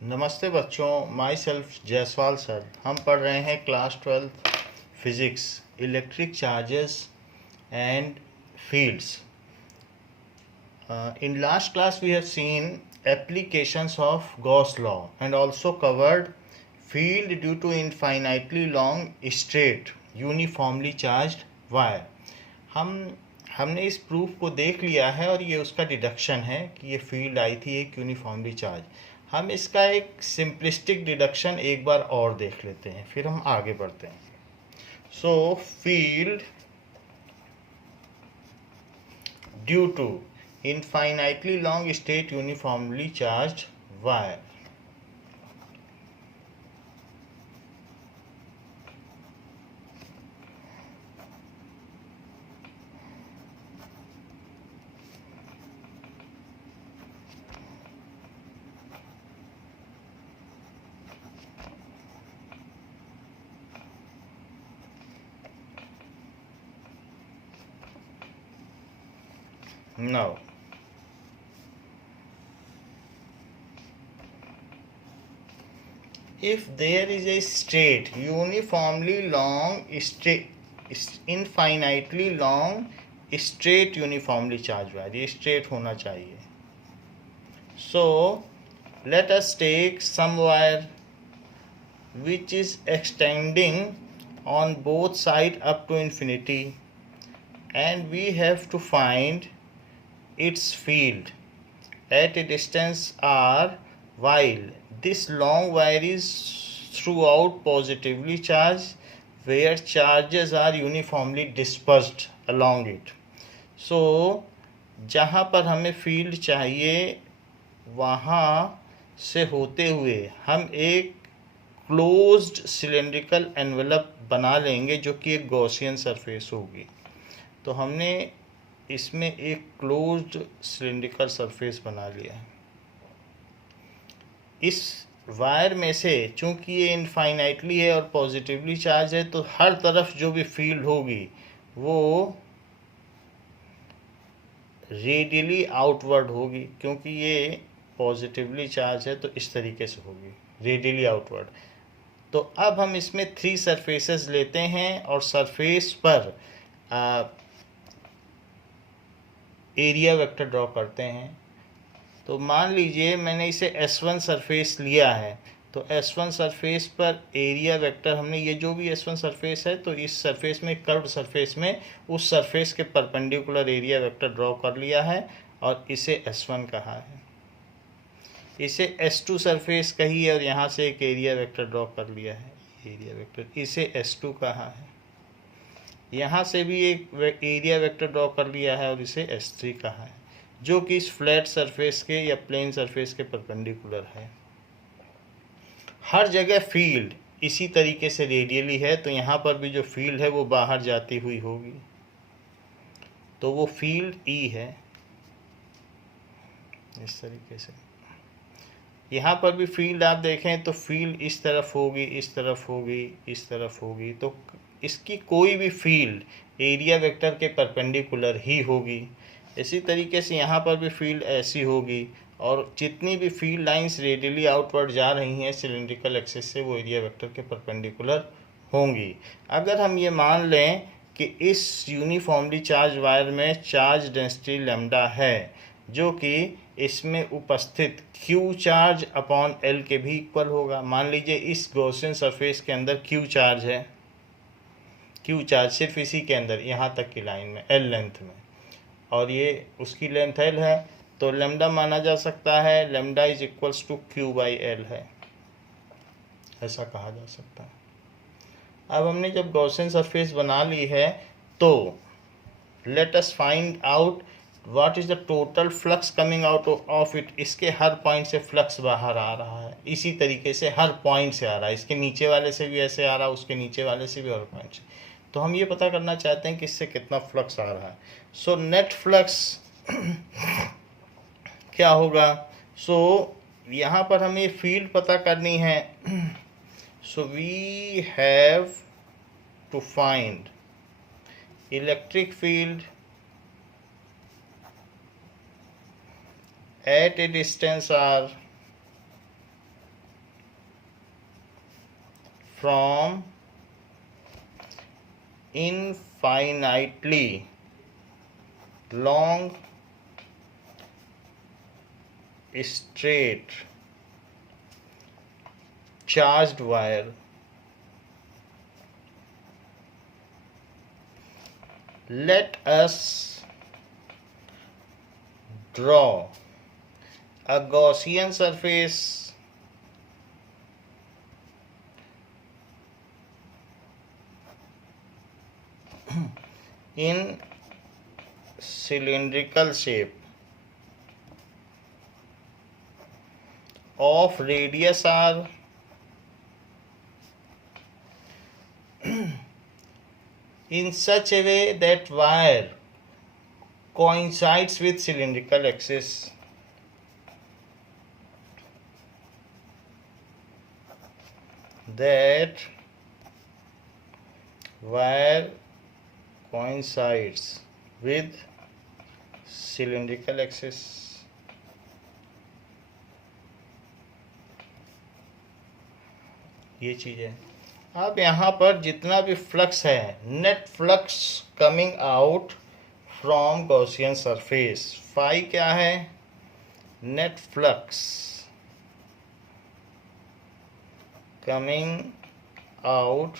नमस्ते बच्चों, my self Jaiswal sir. हम पढ़ रहे हैं class 12 physics, electric charges and fields. In last class we have seen applications of Gauss law and also covered field due to infinitely long straight uniformly charged wire. हमने इस proof को देख लिया है और ये उसका डिडक्शन है कि ये फील्ड आई थी एक यूनिफॉर्मली चार्ज। हम इसका एक सिंपलिस्टिक डिडक्शन एक बार और देख लेते हैं, फिर हम आगे बढ़ते हैं। So field due to infinitely long straight uniformly charged wire. Now, if there is a straight uniformly long infinitely long straight uniformly charged wire, ये straight होना चाहिए। So let us take some wire which is extending on both sides up to infinity, and we have to find its field at a distance r, while this long wire is throughout positively charged where charges are uniformly dispersed along it. So जहाँ पर हमें field चाहिए वहाँ से होते हुए हम एक क्लोज्ड सिलेंड्रिकल एनवेलप बना लेंगे जो कि एक गॉसियन सरफेस होगी। तो हमने इसमें एक क्लोज्ड सिलेंड्रिकल सरफेस बना लिया है। इस वायर में से चूंकि ये इनफाइनाइटली है और पॉजिटिवली चार्ज है, तो हर तरफ जो भी फील्ड होगी वो रेडियली आउटवर्ड होगी, क्योंकि ये पॉजिटिवली चार्ज है तो इस तरीके से होगी रेडियली आउटवर्ड। तो अब हम इसमें 3 सरफेसेस लेते हैं और सरफेस पर एरिया वेक्टर ड्रॉ करते हैं। तो मान लीजिए मैंने इसे S1 सरफेस लिया है, तो S1 सरफेस पर एरिया वेक्टर हमने ये जो भी S1 सरफेस है, तो इस सरफेस में कर्व्ड सरफेस में उस सरफेस के परपेंडिकुलर एरिया वेक्टर ड्रॉ कर लिया है और इसे S1 कहा है। इसे S2 सरफेस कही है और यहाँ से एक एरिया वेक्टर ड्रॉ कर लिया है, एरिया वेक्टर, इसे S2 कहा है। यहाँ से भी एक एरिया वेक्टर ड्रॉ कर लिया है और इसे S3 कहा है, जो कि इस फ्लैट सरफेस के या प्लेन सरफेस के परपेंडिकुलर है। हर जगह फील्ड इसी तरीके से रेडियली है, तो यहाँ पर भी जो फील्ड है वो बाहर जाती हुई होगी, तो वो फील्ड E है इस तरीके से। यहाँ पर भी फील्ड आप देखें तो फील्ड इस तरफ होगी, इस तरफ होगी, इस तरफ होगी, तो इसकी कोई भी फील्ड एरिया वेक्टर के परपेंडिकुलर ही होगी। इसी तरीके से यहाँ पर भी फील्ड ऐसी होगी, और जितनी भी फील्ड लाइंस रेडियली आउटवर्ड जा रही हैं सिलिंड्रिकल एक्सिस से, वो एरिया वेक्टर के परपेंडिकुलर होंगी। अगर हम ये मान लें कि इस यूनिफॉर्मली चार्ज वायर में चार्ज डेंसिटी लैम्डा है, जो कि इसमें उपस्थित Q चार्ज अपॉन L के भी इक्वल होगा। मान लीजिए इस गॉसियन सरफेस के अंदर Q चार्ज है, Q चार्ज सिर्फ इसी के अंदर यहाँ तक की लाइन में L लेंथ में, और ये उसकी लेंथ L है, तो लैम्डा माना जा सकता है lambda is equals to Q/L है, ऐसा कहा जा सकता है। अब हमने जब गॉसियन सरफेस बना ली है, तो let us find out what is the total flux coming out of it. इसके हर पॉइंट से फ्लक्स बाहर आ रहा है, इसी तरीके से हर पॉइंट से आ रहा है, इसके नीचे वाले से भी ऐसे आ रहा है, उसके नीचे वाले से भी, और पॉइंट से। तो हम ये पता करना चाहते हैं कि इससे कितना फ्लक्स आ रहा है। सो नेट फ्लक्स क्या होगा? सो यहाँ पर हमें फील्ड पता करनी है। So we have to find electric field at a distance r from infinitely long straight charged wire let us draw a Gaussian surface in cylindrical shape of radius r in such a way that wire coincides with cylindrical axis. That wire coincides with cylindrical axis. ये चीज है। अब यहाँ पर जितना भी flux है, net flux coming out from Gaussian surface, phi क्या है? Net flux coming out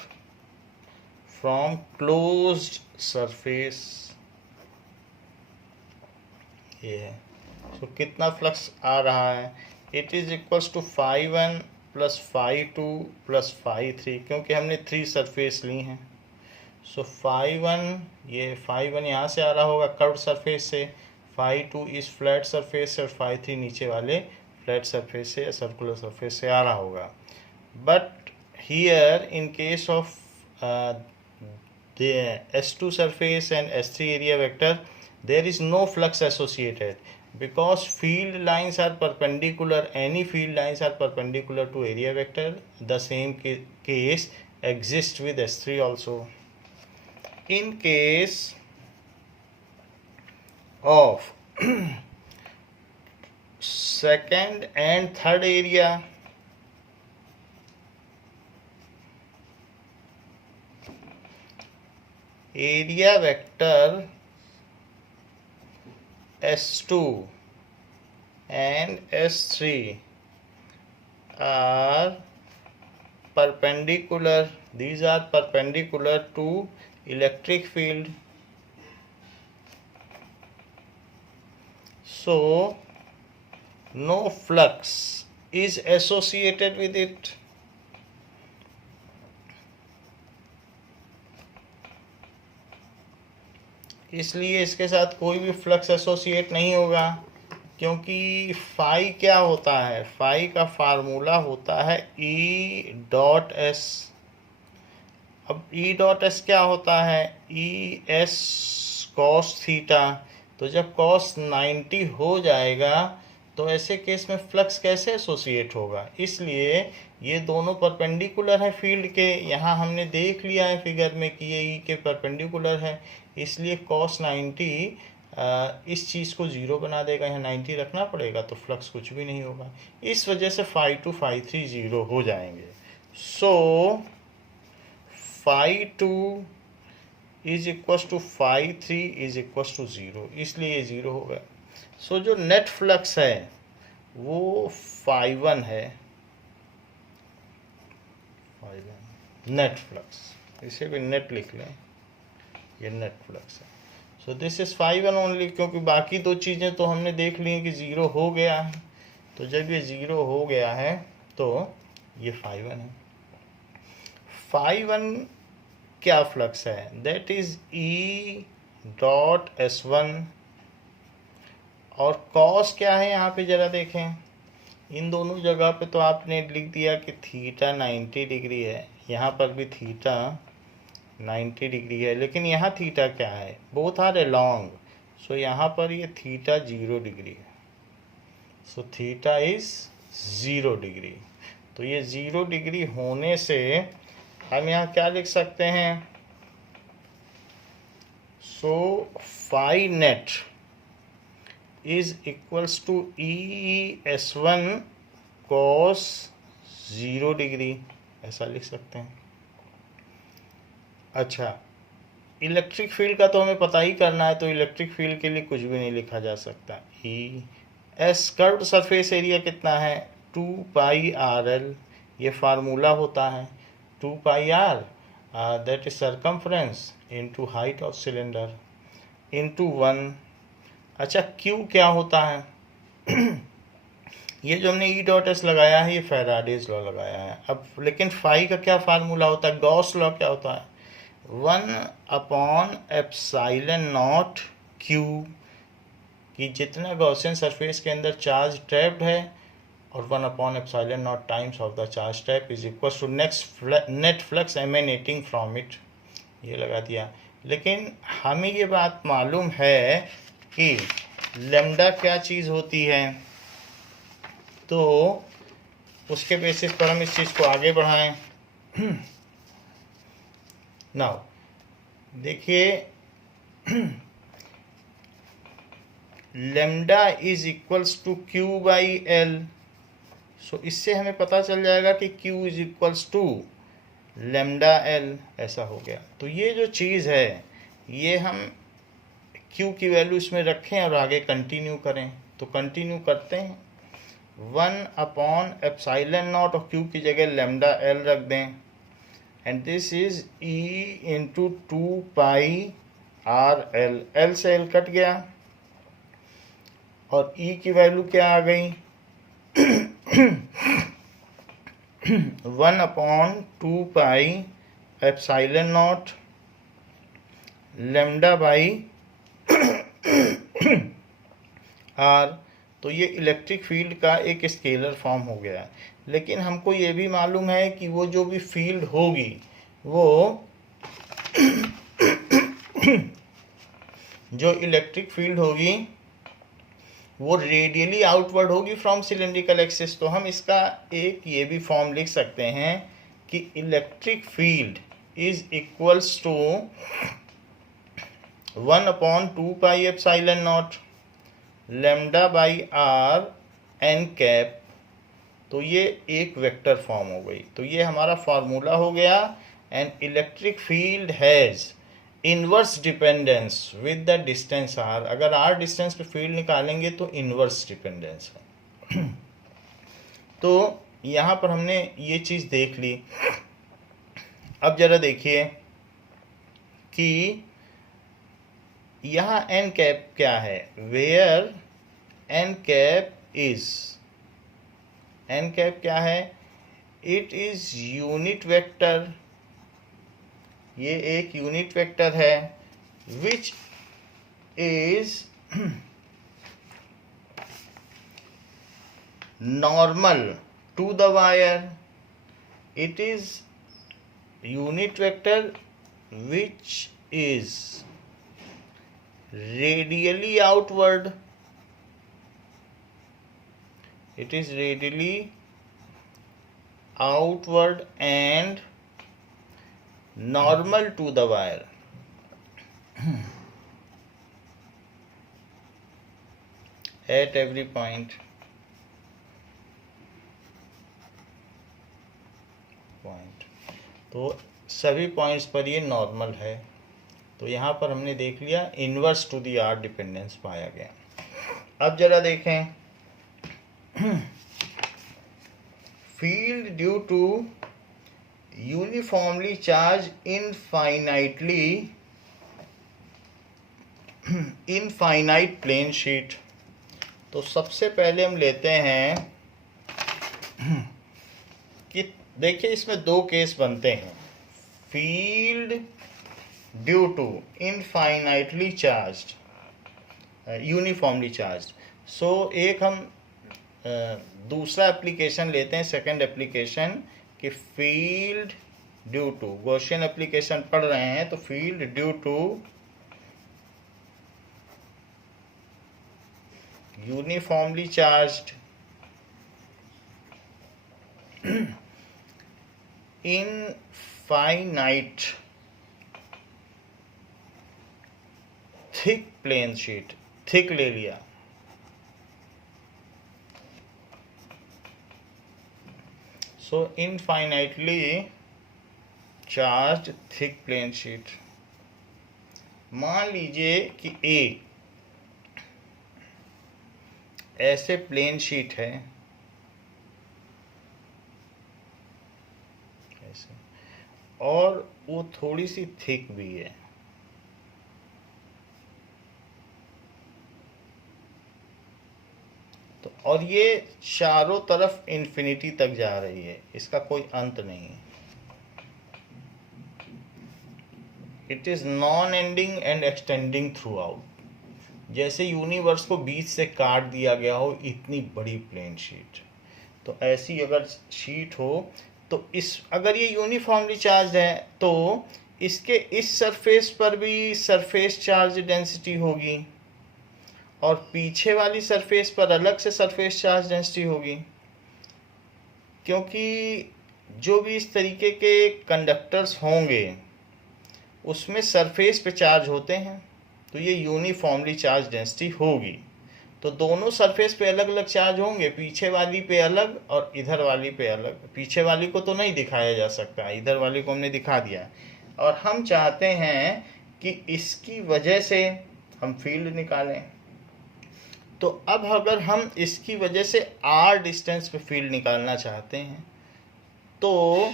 from closed surface, ये है। तो कितना फ्लक्स आ रहा है? It is equals to phi 1 plus phi 2 plus phi 3, क्योंकि हमने 3 सरफेस ली हैं। सो फाई 1, ये फाई 1 यहाँ से आ रहा होगा कर्व्ड सरफेस से, फाई 2 इस फ्लैट सरफेस से, और फाई 3 नीचे वाले फ्लैट सरफेस से या सर्कुलर सरफेस से आ रहा होगा। But here in case of the S2 surface and S3 area vector, there is no flux associated because field lines are perpendicular. Any field lines are perpendicular to area vector. The same case exists with S3 also. In case of second and third area, area vector S2 and S3 are perpendicular. These are perpendicular to electric field. So no flux is associated with it. इसलिए इसके साथ कोई भी flux associate नहीं होगा, क्योंकि phi क्या होता है? फाई का फार्मूला होता है ई डॉट एस। अब ई डॉट एस क्या होता है? E S cos theta. तो जब कॉस 90 हो जाएगा तो ऐसे केस में फ्लक्स कैसे एसोसिएट होगा? इसलिए ये दोनों परपेंडिकुलर है फील्ड के। यहाँ हमने देख लिया है फिगर में कि ये ई के परपेंडिकुलर है, इसलिए कॉस 90 इस चीज़ को 0 बना देगा। यहाँ 90 रखना पड़ेगा तो फ्लक्स कुछ भी नहीं होगा। इस वजह से फाई 2 फाई 3 0 हो जाएंगे। So phi 2 is equals to phi 3 is equals to 0, इसलिए ये 0 हो गया। सो जो नेट फ्लक्स है वो फाई 1 है, फाई 1 नेट फ्लक्स, इसे भी नेट लिख लें, ये नेट फ्लक्स है। So this is phi 1 only, क्योंकि बाकी दो चीज़ें तो हमने देख ली हैं कि 0 हो गया है। तो जब ये 0 हो गया है तो ये फाई 1 है। फाई 1 क्या फ्लक्स है? That is E dot S1। और कॉस क्या है यहाँ पे जरा देखें, इन दोनों जगह पे तो आपने लिख दिया कि थीटा 90 डिग्री है, यहाँ पर भी थीटा 90 डिग्री है, लेकिन यहाँ थीटा क्या है? बोथ आर अलोंग, सो यहाँ पर ये थीटा 0 डिग्री है। So theta is 0 degree. तो ये 0 डिग्री होने से हम यहाँ क्या लिख सकते हैं? So phi net is equals to E S1 cos 0 डिग्री। ऐसा लिख सकते हैं। अच्छा, इलेक्ट्रिक फील्ड का तो हमें पता ही करना है, तो इलेक्ट्रिक फील्ड के लिए कुछ भी नहीं लिखा जा सकता। E S curved surface area कितना है, 2πRL, ये फार्मूला होता है 2πR, that is circumference into height of cylinder into 1। अच्छा, क्यू क्या होता है ये जो हमने ई डॉट एस लगाया है ये फैराडेज लॉ लगाया है। अब लेकिन फाई का क्या फार्मूला होता है, गॉस लॉ क्या होता है, 1/ε0 क्यू, कि जितना गॉसियन सरफेस के अंदर चार्ज ट्रैप्ड है और 1/ε0 times of the charge trap is equal to net flux emanating from it, ये लगा दिया। लेकिन हमें ये बात मालूम है कि लैम्डा क्या चीज़ होती है, तो उसके बेसिस पर हम इस चीज़ को आगे बढ़ाएं। नाउ देखिए, lambda is equals to Q by L, so इससे हमें पता चल जाएगा कि Q is equals to lambda L, ऐसा हो गया। तो ये जो चीज़ है ये हम क्यू की वैल्यू इसमें रखें और आगे कंटिन्यू करें, तो कंटिन्यू करते हैं। 1/ε0 और क्यू की जगह लैम्डा एल रख दें, and this is E into 2πRL, L से एल कट गया और ई की वैल्यू क्या आ गई 1/2πε0 लैम्डा बाई आर। तो ये इलेक्ट्रिक फील्ड का एक स्केलर फॉर्म हो गया। लेकिन हमको ये भी मालूम है कि वो जो भी फील्ड होगी वो जो इलेक्ट्रिक फील्ड होगी वो रेडियली आउटवर्ड होगी फ्रॉम सिलेंड्रिकल एक्सिस। तो हम इसका एक ये भी फॉर्म लिख सकते हैं कि electric field is equals to 1/2πε0 lambda by R N cap. तो ये एक वेक्टर फॉर्म हो गई। तो ये हमारा फार्मूला हो गया। And electric field has inverse dependence with the distance R. अगर आर डिस्टेंस पे फील्ड निकालेंगे तो इनवर्स डिपेंडेंस है। तो यहाँ पर हमने ये चीज़ देख ली। अब जरा देखिए कि यहाँ एन कैप क्या है, where N cap is, N cap क्या है, इट इज यूनिट वेक्टर, ये एक यूनिट वेक्टर है which is normal to the wire, it is unit vector which is radially outward, it is radially outward and normal to the wire. At every point तो सभी points पर ये normal है। तो यहाँ पर हमने देख लिया inverse to the R dependence पाया गया। अब जरा देखें, field due to uniformly charge infinite plane sheet. तो सबसे पहले हम लेते हैं कि देखिए इसमें दो केस बनते हैं, field due to infinitely charged, uniformly charged. So एक हम दूसरा एप्लीकेशन लेते हैं, सेकंड एप्लीकेशन, कि field due to, Gaussian application पढ़ रहे हैं तो field due to uniformly charged infinite thick plane sheet, thick ले लिया, so infinitely charge thick plane sheet. मान लीजिए कि ए ऐसे प्लेन शीट है, ऐसे, और वो थोड़ी सी थिक भी है, तो और ये चारों तरफ इन्फिनिटी तक जा रही है, इसका कोई अंत नहीं है। It is non ending and extending throughout, जैसे यूनिवर्स को बीच से काट दिया गया हो इतनी बड़ी प्लेन शीट। तो ऐसी अगर शीट हो तो अगर ये यूनिफॉर्मली चार्ज है तो इसके इस सरफेस पर भी सरफेस चार्ज डेंसिटी होगी और पीछे वाली सरफेस पर अलग से सरफेस चार्ज डेंसिटी होगी, क्योंकि जो भी इस तरीके के कंडक्टर्स होंगे उसमें सरफेस पे चार्ज होते हैं, तो ये यूनिफॉर्मली चार्ज डेंसिटी होगी। तो दोनों सरफेस पे अलग अलग चार्ज होंगे, पीछे वाली पे अलग और इधर वाली पे अलग। पीछे वाली को तो नहीं दिखाया जा सकता, इधर वाली को हमने दिखा दिया। और हम चाहते हैं कि इसकी वजह से हम फील्ड निकालें। तो अब अगर हम इसकी वजह से r डिस्टेंस पे फील्ड निकालना चाहते हैं तो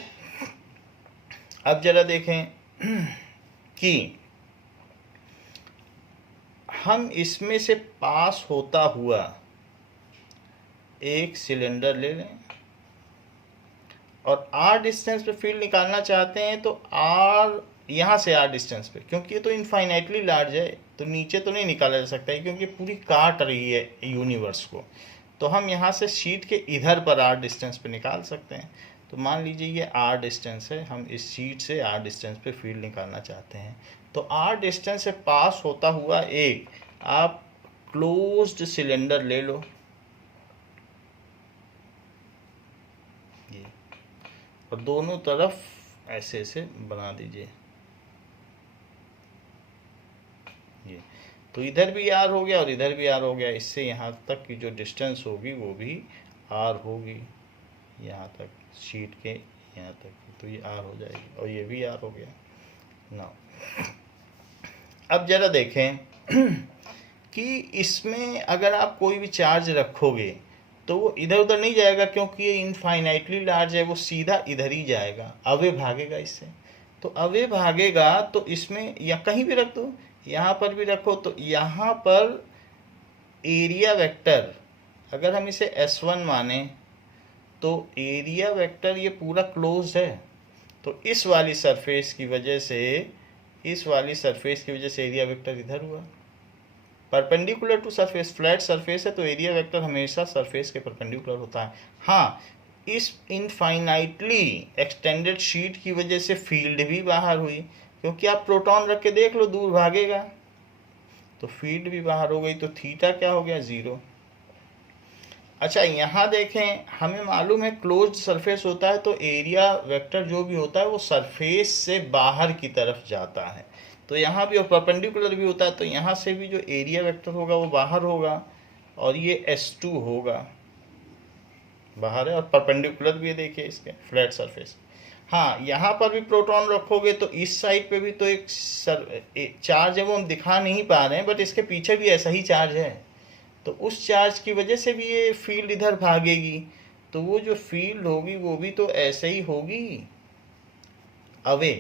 अब जरा देखें कि हम इसमें से पास होता हुआ एक सिलेंडर ले लें और r डिस्टेंस पे फील्ड निकालना चाहते हैं, तो r यहाँ से r डिस्टेंस पे, क्योंकि ये तो इनफाइनाइटली लार्ज है तो नीचे तो नहीं निकाला जा सकता है, क्योंकि पूरी काट रही है यूनिवर्स को। तो हम यहाँ से शीट के इधर पर r डिस्टेंस पे निकाल सकते हैं। तो मान लीजिए ये r डिस्टेंस है, हम इस शीट से r डिस्टेंस पे फील्ड निकालना चाहते हैं। तो r डिस्टेंस से पास होता हुआ एक आप क्लोज्ड सिलेंडर ले लो, ये, और दोनों तरफ ऐसे ऐसे बना दीजिए ये। तो इधर भी r हो गया और इधर भी r हो गया। इससे यहाँ तक की जो डिस्टेंस होगी वो भी r होगी, यहाँ तक शीट के यहाँ तक, तो ये r हो जाएगी और ये भी r हो गया ना। अब जरा देखें कि इसमें अगर आप कोई भी चार्ज रखोगे तो वो इधर उधर नहीं जाएगा, क्योंकि ये इनफाइनाइटली लार्ज है, वो सीधा इधर ही जाएगा, अवे भागेगा इससे। तो अवे भागेगा तो इसमें या कहीं भी रख दो, यहाँ पर भी रखो, तो यहाँ पर एरिया वेक्टर अगर हम इसे S1 माने तो एरिया वेक्टर ये पूरा क्लोज है। तो इस वाली सरफेस की वजह से एरिया वेक्टर इधर हुआ, perpendicular to surface. Flat surface है तो एरिया वेक्टर हमेशा सरफेस के परपेंडिकुलर होता है। हाँ, इस इनफाइनाइटली एक्सटेंडेड शीट की वजह से फील्ड भी बाहर हुई, क्योंकि आप प्रोटॉन रख के देख लो, दूर भागेगा तो फील्ड भी बाहर हो गई। तो थीटा क्या हो गया, 0। अच्छा, यहाँ देखें, हमें मालूम है क्लोज्ड सरफेस होता है तो एरिया वेक्टर जो भी होता है वो सरफेस से बाहर की तरफ जाता है। तो यहाँ भी और परपेंडिकुलर भी होता है, तो यहाँ से भी जो एरिया वेक्टर होगा वो बाहर होगा और ये S2 होगा, बाहर है और परपेंडिकुलर भी है, देखिए इसके फ्लैट सरफेस। हाँ, यहाँ पर भी प्रोटॉन रखोगे तो इस साइड पे भी तो एक चार्ज है, वो हम दिखा नहीं पा रहे हैं, बट इसके पीछे भी ऐसा ही चार्ज है। तो उस चार्ज की वजह से भी ये फील्ड इधर भागेगी, तो वो जो फील्ड होगी वो भी तो ऐसे ही होगी, अवे।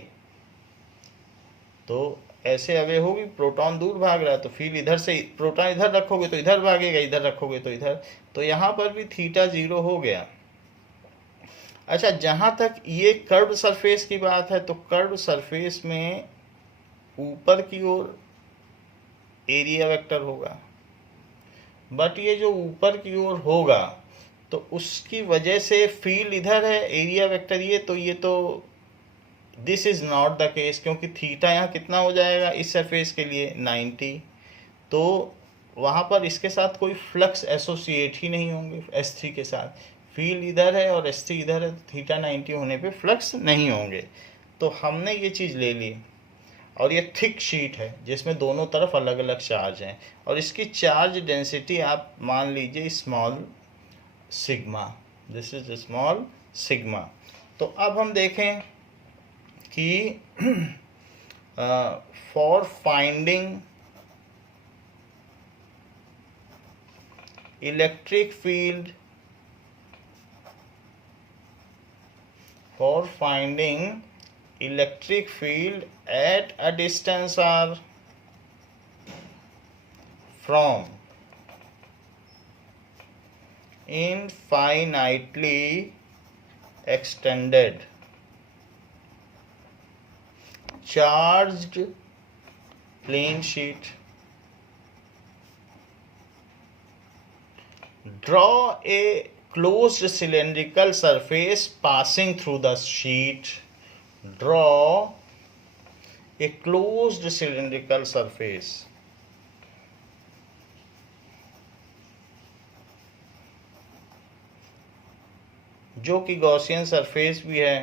तो ऐसे अवे होगी, प्रोटॉन दूर भाग रहा है तो फील्ड इधर से, प्रोटॉन इधर रखोगे तो इधर भागेगा, इधर रखोगे तो इधर। तो यहाँ पर भी थीटा 0 हो गया। अच्छा, जहाँ तक ये कर्व सरफेस की बात है, तो कर्व सरफेस में ऊपर की ओर एरिया वेक्टर होगा, बट ये जो ऊपर की ओर होगा तो उसकी वजह से फील्ड इधर है, एरिया वेक्टर ये तो this is not the case, क्योंकि थीटा यहाँ कितना हो जाएगा इस सरफेस के लिए 90। तो वहाँ पर इसके साथ कोई फ्लक्स एसोसिएट ही नहीं होंगे S3 के साथ। फील्ड इधर है और S3 इधर है, थीटा 90 होने पे फ्लक्स नहीं होंगे। तो हमने ये चीज़ ले ली, और ये थिक शीट है जिसमें दोनों तरफ अलग अलग चार्ज हैं, और इसकी चार्ज डेंसिटी आप मान लीजिए small sigma. This is small sigma. तो अब हम देखें कि for finding electric field, for finding electric field at a distance r from infinitely extended charged plane sheet, draw a closed cylindrical surface passing through the sheet. Draw a closed cylindrical surface जो कि Gaussian surface भी है।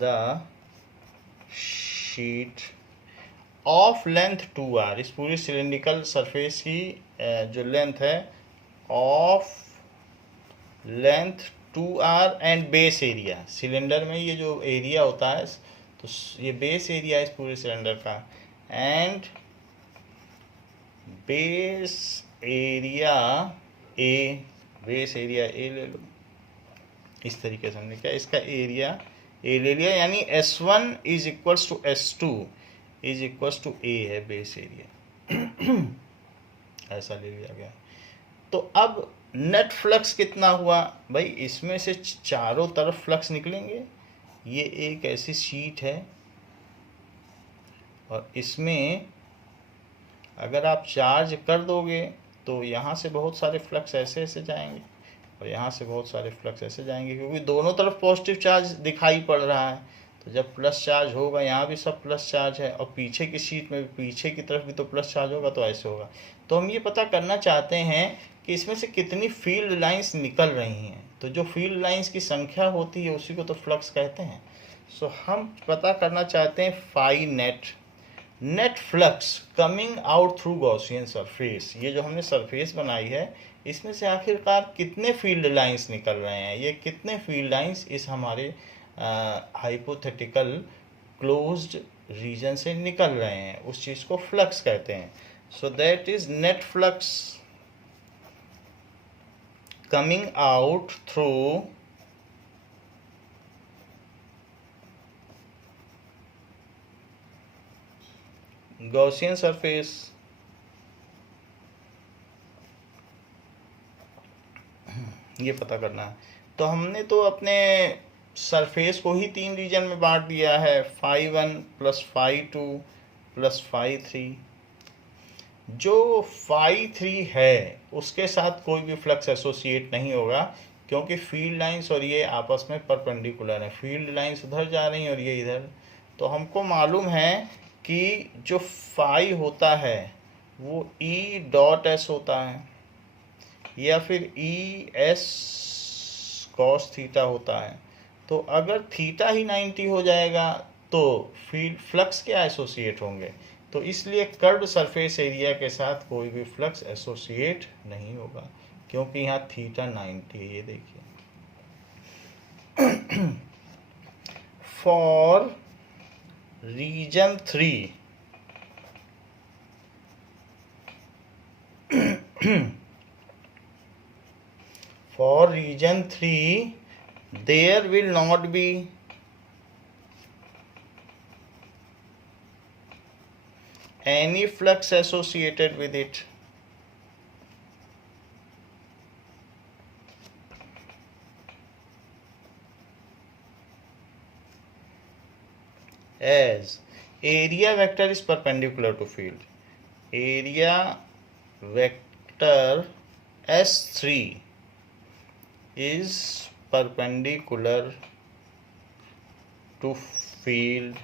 The sheet of length 2r, इस पूरी cylindrical surface की जो length है of length 2r and base area, cylinder में ये जो एरिया होता है तो ये बेस एरिया है इस पूरे सिलेंडर का, and base area A, base area A ले लो, इस तरीके से हमने क्या इसका एरिया ए ले लिया, यानी S1 is equals to S2 is equals to A है बेस एरिया, ऐसा ले लिया गया। तो अब नेट फ्लक्स कितना हुआ भाई, इसमें से चारों तरफ फ्लक्स निकलेंगे। ये एक ऐसी शीट है और इसमें अगर आप चार्ज कर दोगे तो यहाँ से बहुत सारे फ्लक्स ऐसे ऐसे जाएंगे और यहाँ से बहुत सारे फ्लक्स ऐसे जाएंगे, क्योंकि दोनों तरफ पॉजिटिव चार्ज दिखाई पड़ रहा है। तो जब प्लस चार्ज होगा यहाँ भी सब प्लस चार्ज है और पीछे की शीट में भी पीछे की तरफ भी तो प्लस चार्ज होगा, तो ऐसे होगा। तो हम ये पता करना चाहते हैं कि इसमें से कितनी फील्ड लाइंस निकल रही हैं। तो जो फील्ड लाइंस की संख्या होती है उसी को तो फ्लक्स कहते हैं। सो हम पता करना चाहते हैं phi net flux coming out through Gaussian surface. ये जो हमने सरफेस बनाई है इसमें से आखिरकार कितने फील्ड लाइंस निकल रहे हैं, ये कितने फील्ड लाइंस इस हमारे हाइपोथेटिकल क्लोज्ड रीजन से निकल रहे हैं, उस चीज़ को फ्लक्स कहते हैं। So that is net flux coming out through Gaussian surface. ये पता करना है। तो हमने तो अपने सरफेस को ही 3 रीजन में बांट दिया है, φ1 प्लस φ2 प्लस φ3। जो φ3 है उसके साथ कोई भी फ्लक्स एसोसिएट नहीं होगा, क्योंकि फील्ड लाइंस और ये आपस में परपेंडिकुलर है। फील्ड लाइंस उधर जा रही हैं और ये इधर। तो हमको मालूम है कि जो φ होता है वो E डॉट S होता है या फिर ई एस कॉस थीटा होता है। तो अगर थीटा ही 90 हो जाएगा तो फील्ड फ्लक्स क्या एसोसिएट होंगे, तो इसलिए कर्व्ड सरफेस एरिया के साथ कोई भी फ्लक्स एसोसिएट नहीं होगा, क्योंकि यहाँ थीटा 90 है। ये देखिए for reason 3 for region 3 there will not be any flux associated with it, as area vector is perpendicular to field. Area vector S3 is perpendicular to field,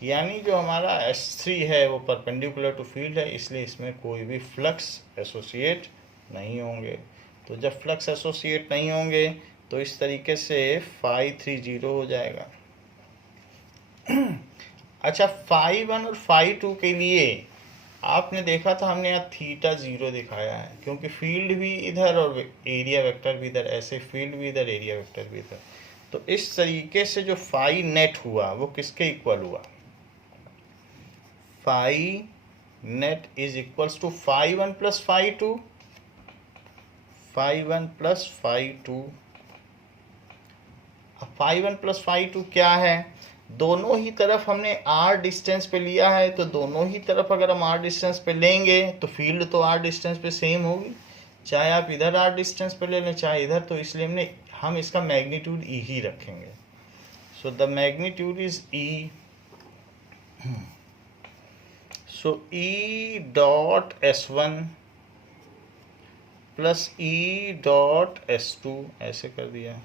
यानी जो हमारा S3 है वो परपेंडिकुलर टू फील्ड है, इसलिए इसमें कोई भी फ्लक्स एसोसिएट नहीं होंगे। तो जब फ्लक्स एसोसिएट नहीं होंगे तो इस तरीके से φ3 0 हो जाएगा। अच्छा, फाई 1 और फाई 2 के लिए आपने देखा था हमने यहाँ थीटा 0 दिखाया है, क्योंकि फील्ड भी इधर और एरिया वेक्टर भी इधर, ऐसे फील्ड भी इधर एरिया वेक्टर भी इधर। तो इस तरीके से जो फाई नेट हुआ वो किसके इक्वल हुआ? Phi net is equals to phi 1 plus phi 2, phi 1 plus phi 2। अब फाई 1 प्लस फाई 2 क्या है? दोनों ही तरफ हमने r डिस्टेंस पे लिया है, तो दोनों ही तरफ अगर हम r डिस्टेंस पे लेंगे तो फील्ड तो r डिस्टेंस पे सेम होगी, चाहे आप इधर r डिस्टेंस पे ले लें चाहे इधर। तो इसलिए हम इसका मैग्नीट्यूड e ही रखेंगे। So the magnitude is e। So e dot s1 plus e dot s2 ऐसे कर दिया।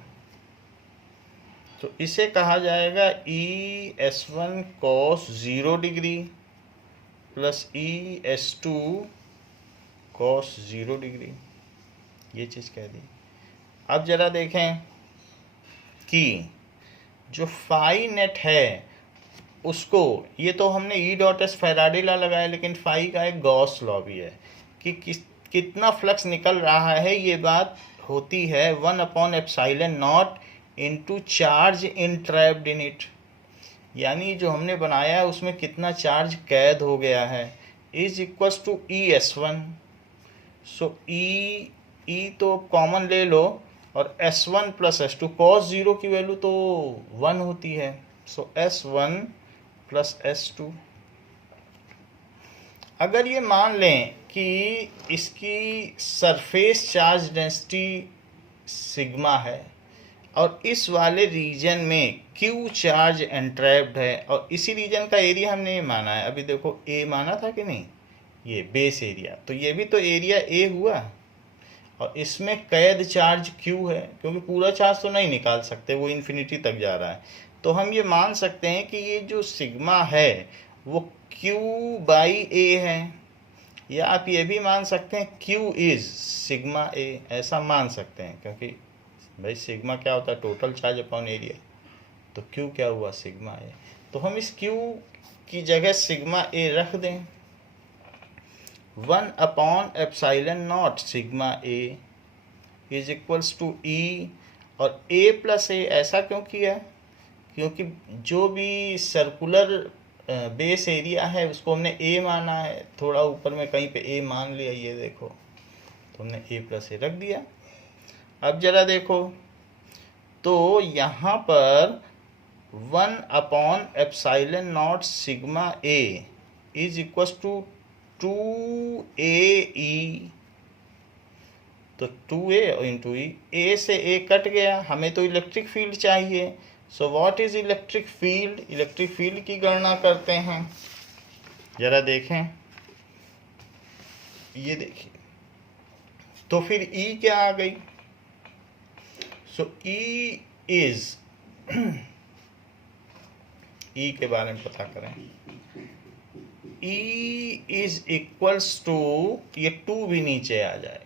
तो इसे कहा जाएगा E S one cos 0 degree plus E S two cos 0 degree, ये चीज़ कह दी। अब जरा देखें कि जो फाई नेट है उसको, ये तो हमने E dot S Faraday law लगाया, लेकिन फाई का एक गॉस लॉ भी है कि कितना फ्लक्स निकल रहा है। ये बात होती है one by epsilon naught into charge entrapped in it, यानी जो हमने बनाया है उसमें कितना चार्ज कैद हो गया है, is equals to E S one. So E तो कॉमन ले लो, और S one plus S two, cos 0 की वैल्यू तो 1 होती है। So S one plus S two. अगर ये मान लें कि इसकी सरफेस चार्ज डेंसिटी सिग्मा है और इस वाले रीजन में Q चार्ज एंट्रैप्ड है, और इसी रीजन का एरिया हमने ये माना है। अभी देखो A माना था कि नहीं, ये बेस एरिया, तो ये भी तो एरिया A हुआ, और इसमें कैद चार्ज Q है, क्योंकि पूरा चार्ज तो नहीं निकाल सकते, वो इन्फिनिटी तक जा रहा है। तो हम ये मान सकते हैं कि ये जो सिग्मा है वो Q बाई A है, या आप ये भी मान सकते हैं Q इज सिग्मा A, ऐसा मान सकते हैं, क्योंकि भाई सिग्मा क्या होता है? Total charge upon area. तो Q क्या हुआ? Sigma A। तो हम इस Q की जगह सिग्मा A रख दें, one by epsilon naught sigma A is equals to E, और A प्लस A ऐसा क्यों किया? क्योंकि जो भी सर्कुलर बेस एरिया है उसको हमने A माना है, थोड़ा ऊपर में कहीं पे A मान लिया, ये देखो, तो हमने A प्लस A रख दिया। अब जरा देखो, तो यहाँ पर 1/एप्सिलॉन naught sigma A is equal to 2AE, तो 2A इंटू ई, A से A कट गया, हमें तो इलेक्ट्रिक फील्ड चाहिए। So what is electric field? Electric field की गणना करते हैं, जरा देखें, ये देखिए, तो फिर E क्या आ गई? सो E इज E के बारे में पता करें। E इज इक्वल्स टू, ये 2 भी नीचे आ जाए,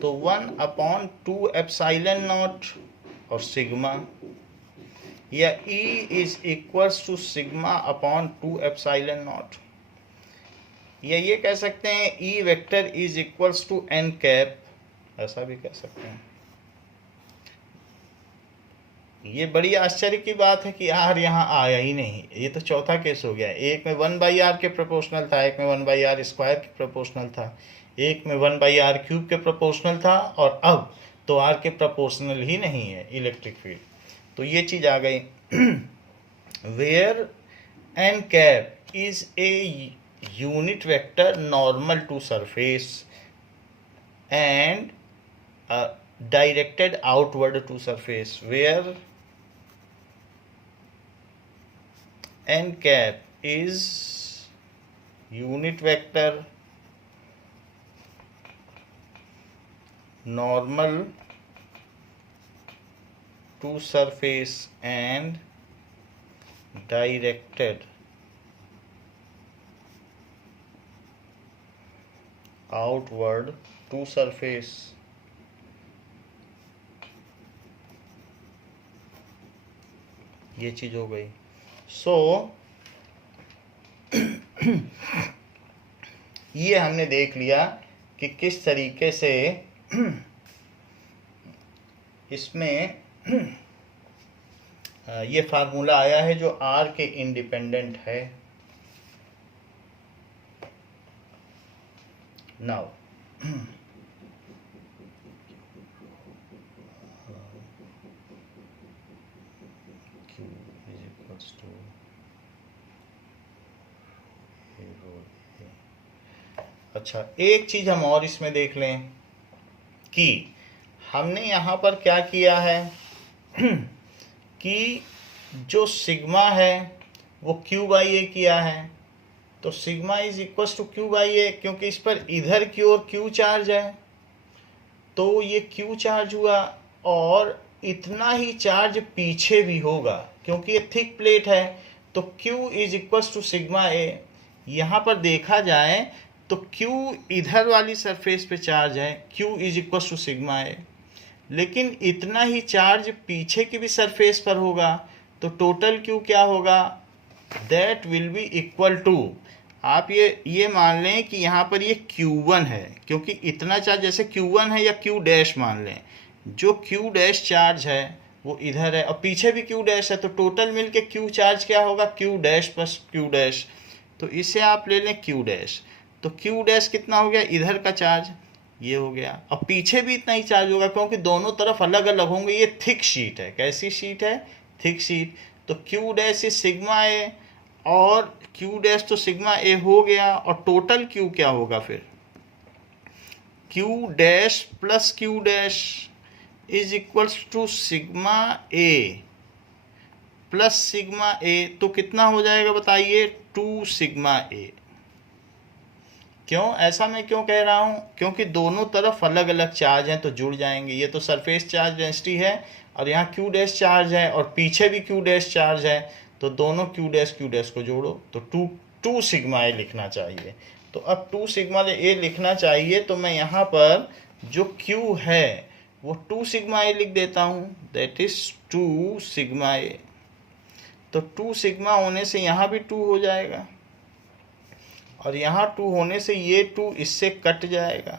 तो 1/2 एप्सिलॉन नॉट और सिग्मा, या E is equals to sigma upon 2 epsilon naught, या ये कह सकते हैं E vector is equals to n cap, ऐसा भी कह सकते हैं। ये बड़ी आश्चर्य की बात है कि R यहाँ आया ही नहीं, ये तो चौथा केस हो गया। एक में 1/r के प्रोपोर्शनल था, एक में 1/r स्क्वायर के प्रोपोर्शनल था, एक में 1/r क्यूब के प्रोपोर्शनल था, और अब तो R के प्रोपोर्शनल ही नहीं है इलेक्ट्रिक फील्ड। तो ये चीज़ आ गई। Where n cap is a unit vector normal to surface and directed outward to surface, where n cap is unit vector normal to surface and directed outward to surface। ये चीज़ हो गई। सो ये हमने देख लिया कि किस तरीके से इसमें ये फार्मूला आया है जो आर के इंडिपेंडेंट है। नाउ अच्छा, एक चीज हम और इसमें देख लें कि हमने यहाँ पर क्या किया है कि जो सिग्मा है वो क्यू बाई ए किया है, तो sigma is equal to Q by A, क्योंकि इस पर इधर की ओर क्यू चार्ज है तो ये क्यू चार्ज हुआ, और इतना ही चार्ज पीछे भी होगा क्योंकि ये थिक प्लेट है, तो Q is equal to sigma A. यहाँ पर देखा जाए तो Q इधर वाली सरफेस पे चार्ज है, Q is equal to sigma A, लेकिन इतना ही चार्ज पीछे की भी सरफेस पर होगा, तो टोटल Q क्या होगा, that will be equal to, आप ये मान लें कि यहाँ पर ये Q1 है, क्योंकि इतना चार्ज जैसे Q1 है, या Q डैश मान लें, जो Q डैश चार्ज है वो इधर है और पीछे भी Q डैश है, तो टोटल मिलके Q चार्ज क्या होगा, Q dash plus Q dash, तो इसे आप ले लें Q डैश, तो Q डैश कितना हो गया, इधर का चार्ज ये हो गया, और पीछे भी इतना ही चार्ज होगा क्योंकि दोनों तरफ अलग अलग होंगे। ये थिक शीट है, कैसी शीट है, थिक शीट, तो Q dash is sigma A और Q डैश तो सिग्मा ए हो गया, और टोटल Q क्या होगा फिर, Q dash plus Q dash is equals to sigma A plus sigma A, तो कितना हो जाएगा बताइए, 2 सिग्मा ए। क्यों ऐसा मैं क्यों कह रहा हूँ, क्योंकि दोनों तरफ अलग अलग चार्ज हैं तो जुड़ जाएंगे। ये तो सरफेस चार्ज डेंसिटी है और यहाँ Q डैश चार्ज है और पीछे भी Q डैश चार्ज है, तो दोनों Q डैश को जोड़ो तो 2 सिग्मा ए लिखना चाहिए। तो अब 2 सिग्मा ए लिखना चाहिए, तो मैं यहाँ पर जो Q है वो 2 सिग्मा ए लिख देता हूँ, दैट इज 2 सिग्मा ए। तो 2 सिग्मा होने से यहाँ भी 2 हो जाएगा और यहाँ 2 होने से ये 2 इससे कट जाएगा,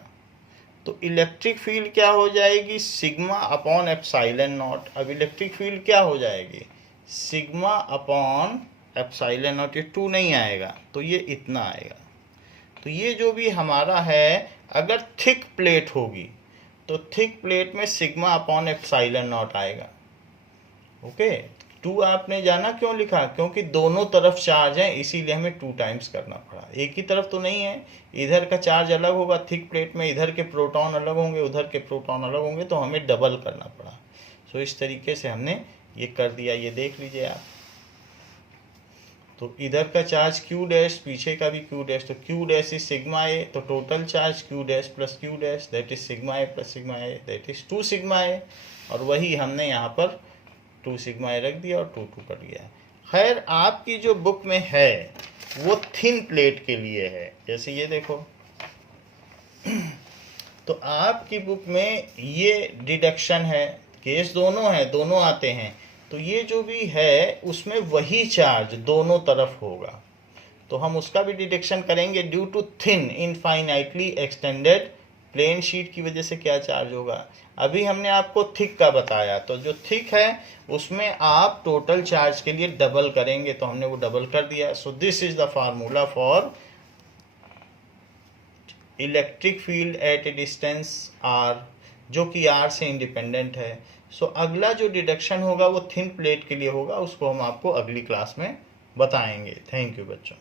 तो इलेक्ट्रिक फील्ड क्या हो जाएगी, सिग्मा अपॉन एप्सिलॉन नॉट। अब इलेक्ट्रिक फील्ड क्या हो जाएगी, सिग्मा अपॉन एप्सिलॉन नॉट, ये 2 नहीं आएगा तो ये इतना आएगा। तो ये जो भी हमारा है, अगर थिक प्लेट होगी तो थिक प्लेट में सिग्मा अपॉन एप्सिलॉन नॉट आएगा। ओके, 2 आपने जाना क्यों लिखा, क्योंकि दोनों तरफ चार्ज है, इसीलिए हमें 2 टाइम्स करना पड़ा। एक ही तरफ तो नहीं है, इधर का चार्ज अलग होगा थिक प्लेट में, इधर के प्रोटॉन अलग होंगे, उधर के प्रोटॉन अलग होंगे, तो हमें डबल करना पड़ा। सो इस तरीके से हमने ये कर दिया, ये देख लीजिए आप। तो इधर का चार्ज Q डैश, पीछे का भी Q डैश, तो Q dash is sigma A, तो total charge Q dash plus Q dash that is sigma A plus sigma A, that is 2 sigma A, और वही हमने यहाँ पर 2 सिग्मा ए रख दिया और 2 कट गया। खैर आपकी जो बुक में है वो थिन प्लेट के लिए है, जैसे ये देखो तो आपकी बुक में ये डिडक्शन है, केस दोनों है, दोनों आते हैं, तो ये जो भी है उसमें वही चार्ज दोनों तरफ होगा, तो हम उसका भी डिडक्शन करेंगे। Due to thin infinitely extended plane sheet की वजह से क्या चार्ज होगा। अभी हमने आपको थिक का बताया, तो जो थिक है उसमें आप टोटल चार्ज के लिए डबल करेंगे, तो हमने वो डबल कर दिया। सो this is the formula for electric field at A distance r, जो कि r से इंडिपेंडेंट है। सो अगला जो डिडक्शन होगा वो थिन प्लेट के लिए होगा, उसको हम आपको अगली क्लास में बताएंगे। थैंक यू बच्चों।